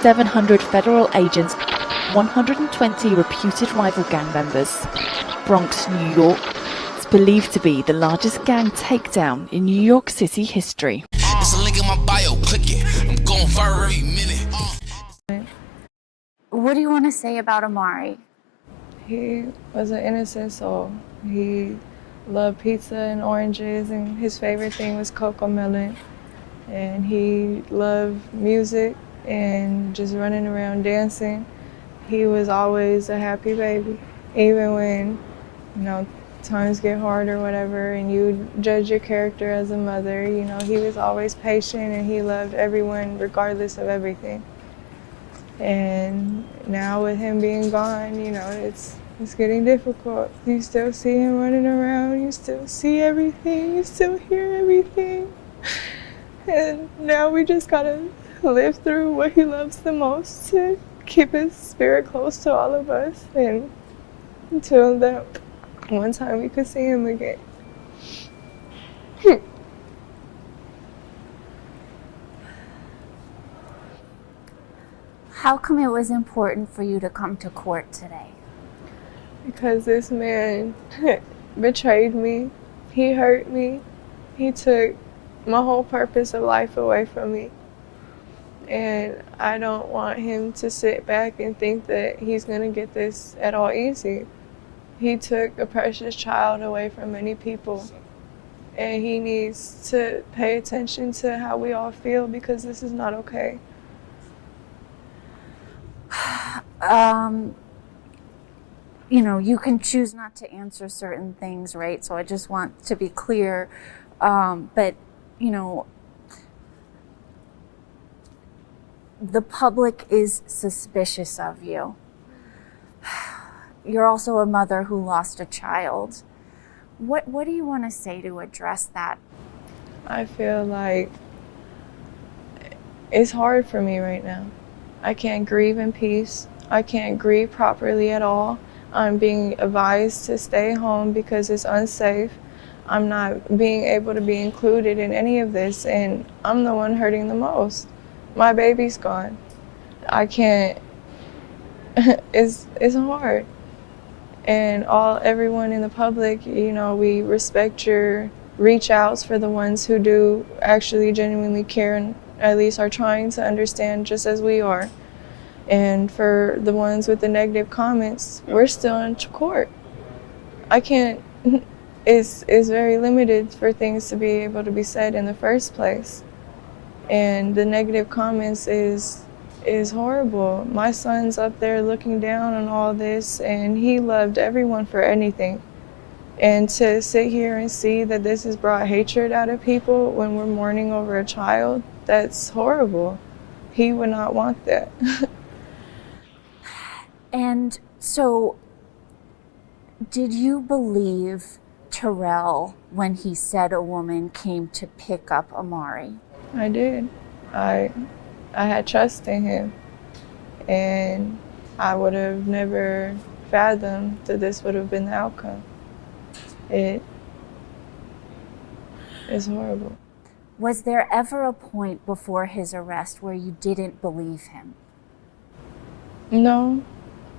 700 federal agents, 120 reputed rival gang members. Bronx, New York. It's believed to be the largest gang takedown in New York City history. It's a link in my bio, click it. I'm going viral every minute. What do you want to say about Amari? He was an innocent soul. He loved pizza and oranges, and his favorite thing was Cocomelon. And he loved music and just running around dancing. He was always a happy baby, even when, times get hard or whatever, and you judge your character as a mother. He was always patient, and he loved everyone regardless of everything. And now with him being gone, it's getting difficult. You still see him running around, you still see everything, you still hear everything. And now we just gotta live through what he loves the most to keep his spirit close to all of us, and until that one time we could see him again. How come it was important for you to come to court today? Because this man betrayed me, he hurt me, he took my whole purpose of life away from me. And I don't want him to sit back and think that he's gonna get this at all easy. He took a precious child away from many people, and he needs to pay attention to how we all feel, because this is not okay. You can choose not to answer certain things, right? So I just want to be clear. But the public is suspicious of you. You're also a mother who lost a child. What do you want to say to address that? I feel like it's hard for me right now. I can't grieve in peace. I can't grieve properly at all. I'm being advised to stay home because it's unsafe. I'm not being able to be included in any of this, and I'm the one hurting the most. My baby's gone. I can't, it's hard. And everyone in the public, we respect your reach outs for the ones who do actually genuinely care and at least are trying to understand just as we are. And for the ones with the negative comments, we're still in court. I can't, it's very limited for things to be able to be said in the first place. And the negative comments is horrible. My son's up there looking down on all this, and he loved everyone for anything. And to sit here and see that this has brought hatred out of people when we're mourning over a child, that's horrible. He would not want that. And so, did you believe Terrell when he said a woman came to pick up Amari? I did. I had trust in him, and I would have never fathomed that this would have been the outcome. It is horrible. Was there ever a point before his arrest where you didn't believe him? No,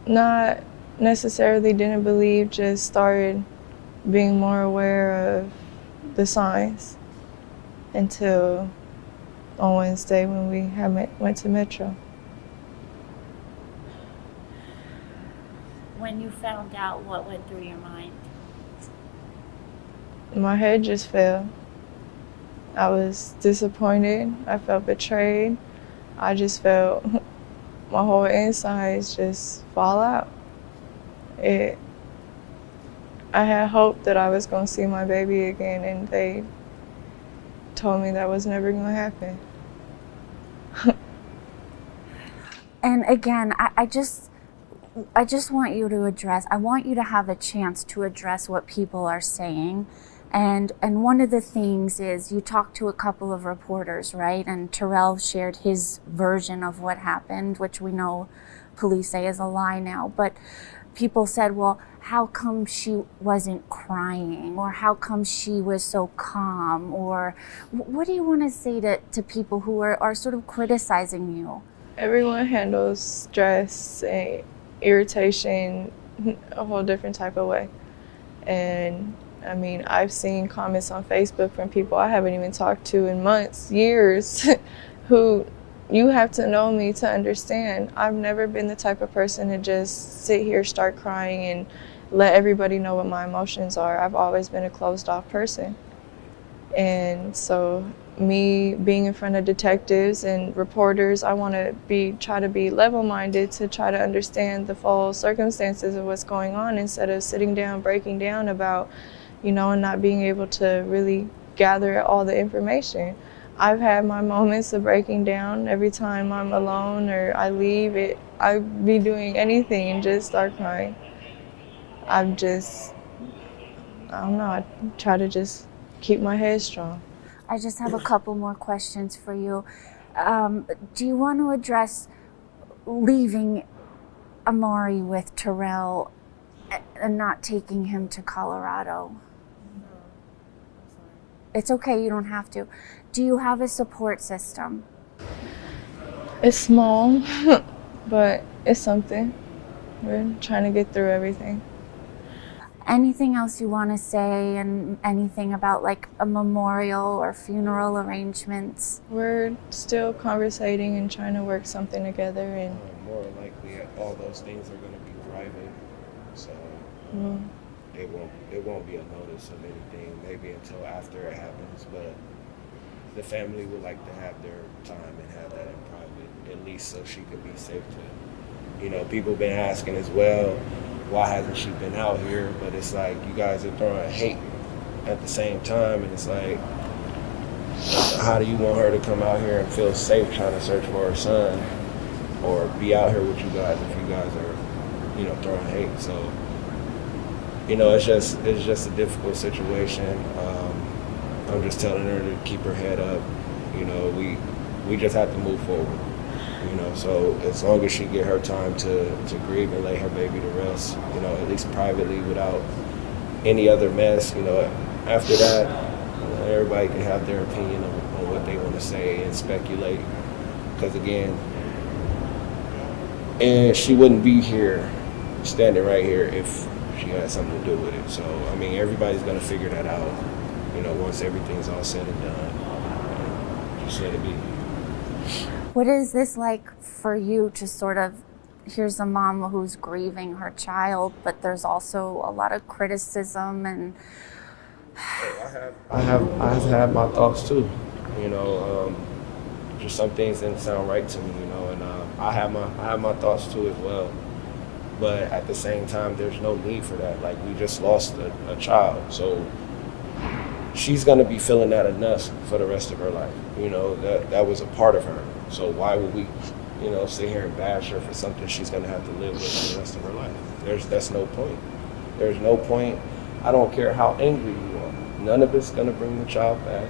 not necessarily didn't believe, just started being more aware of the signs until on Wednesday when we went to Metro. When you found out, what went through your mind? My head just fell. I was disappointed. I felt betrayed. I just felt my whole insides just fall out. I had hoped that I was going to see my baby again, and they told me that was never going to happen. And again, I just want you to address, I want you to have a chance to address what people are saying. And one of the things is you talked to a couple of reporters, right? And Terrell shared his version of what happened, which we know police say is a lie now. But people said, well, how come she wasn't crying? Or how come she was so calm? Or what do you want to say to people who are sort of criticizing you? Everyone handles stress and irritation a whole different type of way. And I mean, I've seen comments on Facebook from people I haven't even talked to in months, years, who you have to know me to understand. I've never been the type of person to just sit here, start crying, and let everybody know what my emotions are. I've always been a closed off person. And so me being in front of detectives and reporters, I want to try to be level-minded to try to understand the full circumstances of what's going on instead of sitting down, breaking down about, and not being able to really gather all the information. I've had my moments of breaking down every time I'm alone or I leave it. I'd be doing anything and just start crying. I don't know, I try to just keep my head strong. I just have a couple more questions for you. Do you want to address leaving Amari with Terrell and not taking him to Colorado? It's okay, you don't have to. Do you have a support system? It's small, but it's something. We're trying to get through everything. Anything else you want to say, and anything about like a memorial or funeral arrangements? We're still conversating and trying to work something together. And more likely, all those things are going to be private, so it won't be a notice of anything. Maybe until after it happens, but the family would like to have their time and have that in private, at least so she could be safe to. People been asking as well, why hasn't she been out here? But it's like, you guys are throwing hate at the same time, and it's like, how do you want her to come out here and feel safe trying to search for her son, or be out here with you guys if you guys are, throwing hate? So, it's just a difficult situation. I'm just telling her to keep her head up. We just have to move forward. So as long as she get her time to grieve and lay her baby to rest, at least privately without any other mess, after that, everybody can have their opinion on what they want to say and speculate. Because again, and she wouldn't be here, standing right here, if she had something to do with it. So, everybody's going to figure that out, once everything's all said and done. Just let it be. What is this like for you to sort of, here's a mom who's grieving her child, but there's also a lot of criticism and... I have had my thoughts too, just some things didn't sound right to me, and I have my thoughts too as well. But at the same time, there's no need for that. Like, we just lost a child, so she's gonna be feeling that enough for the rest of her life. That was a part of her. So why would we, sit here and bash her for something she's gonna have to live with for the rest of her life? That's no point. There's no point. I don't care how angry you are. None of it's gonna bring the child back.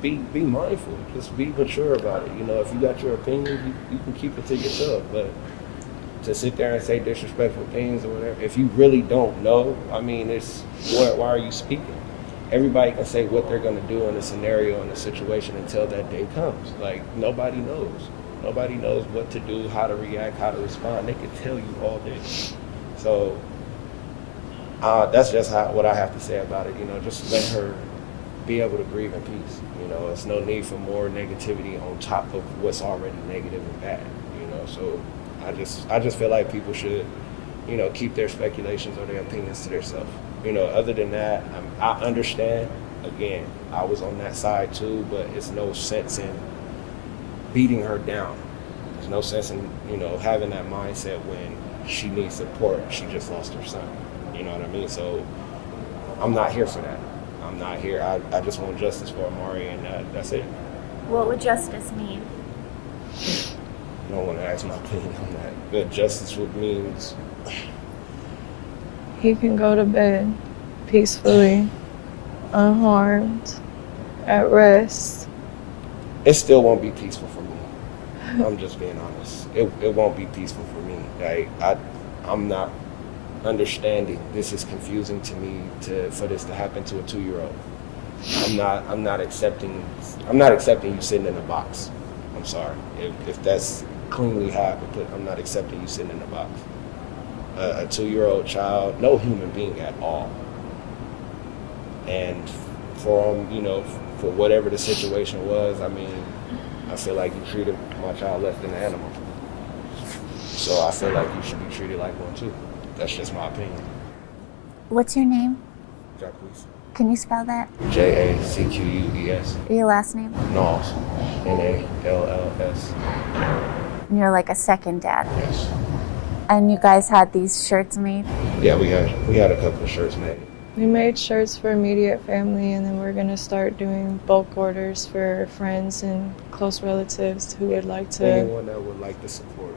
Be mindful. Just be mature about it. If you got your opinion, you can keep it to yourself. But to sit there and say disrespectful things or whatever, if you really don't know, it's why are you speaking? Everybody can say what they're going to do in a scenario, in a situation, until that day comes. Like, nobody knows. Nobody knows what to do, how to react, how to respond. They can tell you all day. So that's just what I have to say about it. Just let her be able to grieve in peace. It's no need for more negativity on top of what's already negative and bad. So I just feel like people should, keep their speculations or their opinions to themselves. Other than that, I understand. Again, I was on that side too, but it's no sense in beating her down. There's no sense in, having that mindset when she needs support. She just lost her son. You know what I mean? So I'm not here for that. I'm not here. I just want justice for Amari, and that's it. What would justice mean? I don't want to ask my opinion on that. But justice means he can go to bed peacefully, unharmed, at rest. It still won't be peaceful for me. I'm just being honest. It won't be peaceful for me. Like, I'm not understanding. This is confusing to me for this to happen to a 2-year-old. I'm not accepting you sitting in a box. I'm I'm sorry. If that's cleanly how I could put, I'm not accepting you sitting in the box. A 2-year-old child, no human being at all. And for for whatever the situation was, I mean, I feel like you treated my child less than an animal. So I feel like you should be treated like one too. That's just my opinion. What's your name? Jacquees. Can you spell that? Jacquees. Your last name? Nalls. Nalls. And you're like a second dad. Yes. And you guys had these shirts made? Yeah, we had a couple of shirts made. We made shirts for immediate family, and then we're going to start doing bulk orders for friends and close relatives who would like to. Anyone that would like to support,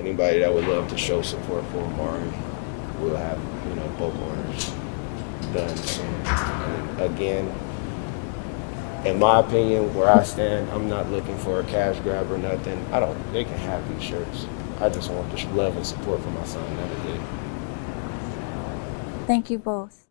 anybody that would love to show support for Amari, we'll have, bulk orders done soon. And again, in my opinion, where I stand, I'm not looking for a cash grab or nothing. They can have these shirts. I just want the love and support for my son. That is it. Thank you both.